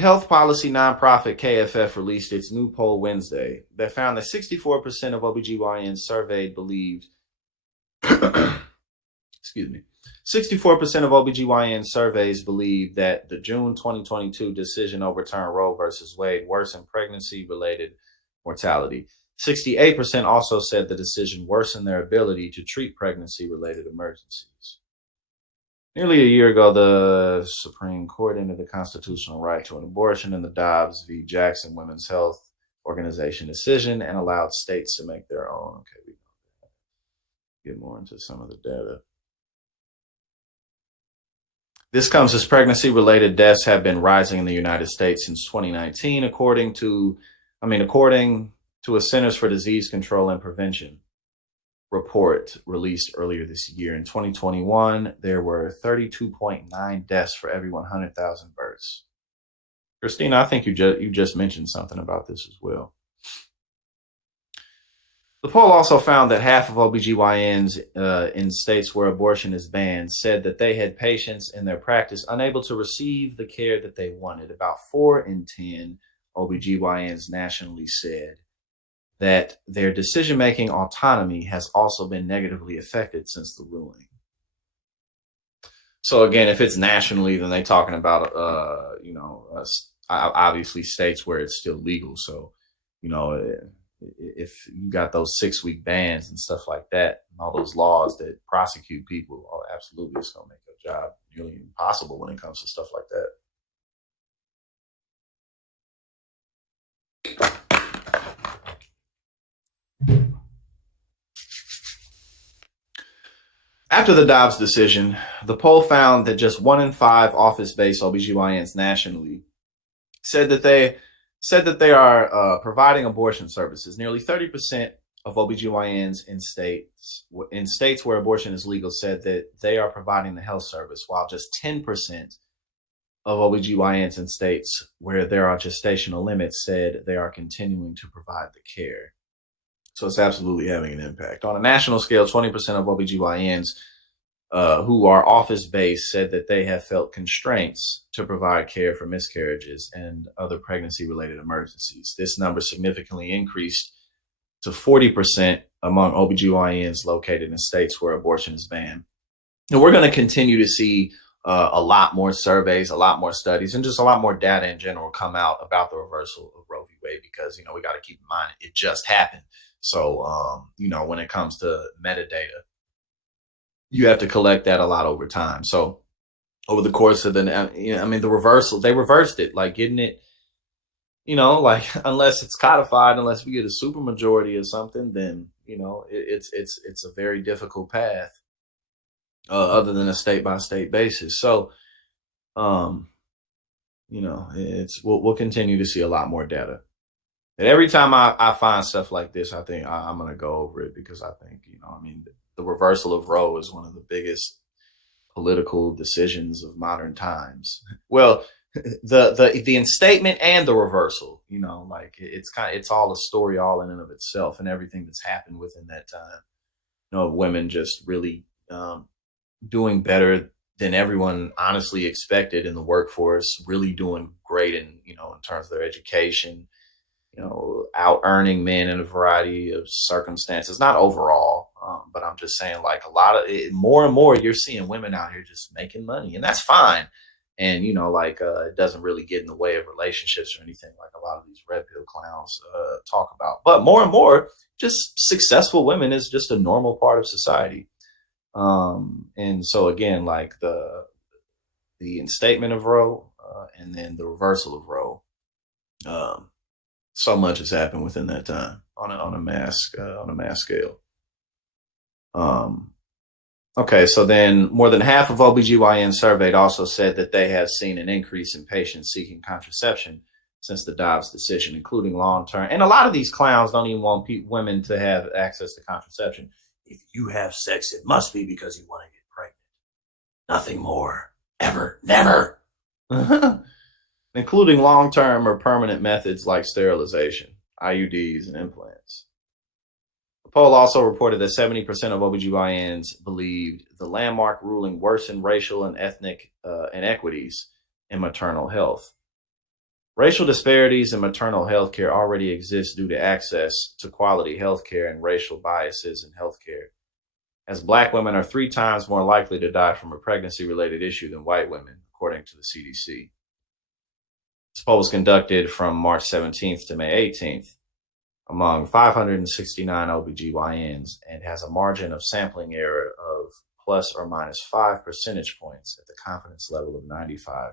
Health policy nonprofit KFF released its new poll Wednesday that found that 64% of OBGYNs surveyed believed, excuse me, 64% of OBGYN surveys believe that the June 2022 decision overturned Roe versus Wade worsened pregnancy-related mortality. 68% also said the decision worsened their ability to treat pregnancy-related emergencies. Nearly a year ago, the Supreme Court ended the constitutional right to an abortion in the Dobbs v. Jackson Women's Health Organization decision and allowed states to make their own. Okay, we get more into some of the data. This comes as pregnancy-related deaths have been rising in the United States since 2019, according to a Centers for Disease Control and Prevention report released earlier this year. In 2021, there were 32.9 deaths for every 100,000 births. Christina, I think you just mentioned something about this as well. The poll also found that half of OBGYNs in states where abortion is banned said that they had patients in their practice unable to receive the care that they wanted. About 4 in 10 OBGYNs nationally said that their decision-making autonomy has also been negatively affected since the ruling. So again, if it's nationally, then they're talking about, obviously states where it's still legal. So, if you got those 6-week bans and stuff like that, and all those laws that prosecute people, absolutely, it's going to make their job nearly impossible when it comes to stuff like that. After the Dobbs decision, the poll found that just 1 in 5 office-based OBGYNs nationally said that they are providing abortion services. Nearly 30% of OBGYNs in states where abortion is legal said that they are providing the health service, while just 10% of OBGYNs in states where there are gestational limits said they are continuing to provide the care. So it's absolutely having an impact. On a national scale, 20% of OBGYNs who are office-based said that they have felt constraints to provide care for miscarriages and other pregnancy-related emergencies. This number significantly increased to 40% among OBGYNs located in states where abortion is banned. And we're going to continue to see a lot more surveys, a lot more studies, and just a lot more data in general come out about the reversal of Roe v. Wade, because, we got to keep in mind it just happened. So, when it comes to metadata, you have to collect that a lot over time. So over the course of the reversal, they reversed it, like getting it, unless it's codified, unless we get a super majority or something, then, it's a very difficult path, other than a state by state basis. So, we'll continue to see a lot more data. And every time I find stuff like this, I think I'm going to go over it, because I think, the reversal of Roe is one of the biggest political decisions of modern times. Well, the instatement and the reversal, it's all a story all in and of itself, and everything that's happened within that time. Women just really doing better than everyone honestly expected in the workforce, really doing great in terms of their education, out earning men in a variety of circumstances, not overall, but I'm just saying, like, a lot of it, more and more, you're seeing women out here just making money, and that's fine. And, it doesn't really get in the way of relationships or anything like a lot of these red pill clowns talk about. But more and more, just successful women is just a normal part of society. And so again, like the instatement of Roe and then the reversal of Roe, so much has happened within that time on a mass scale. Okay, so then more than half of OBGYN surveyed also said that they have seen an increase in patients seeking contraception since the Dobbs decision, including long-term. And a lot of these clowns don't even want women to have access to contraception. If you have sex, it must be because you want to get pregnant. Nothing more. Ever. Never. Including long-term or permanent methods like sterilization, IUDs, and implants. The poll also reported that 70% of OBGYNs believed the landmark ruling worsened racial and ethnic inequities in maternal health. Racial disparities in maternal health care already exist due to access to quality health care and racial biases in healthcare, as Black women are 3 times more likely to die from a pregnancy related issue than white women, according to the CDC. This poll was conducted from March 17th to May 18th among 569 OBGYNs and has a margin of sampling error of plus or minus 5 percentage points at the confidence level of 95%.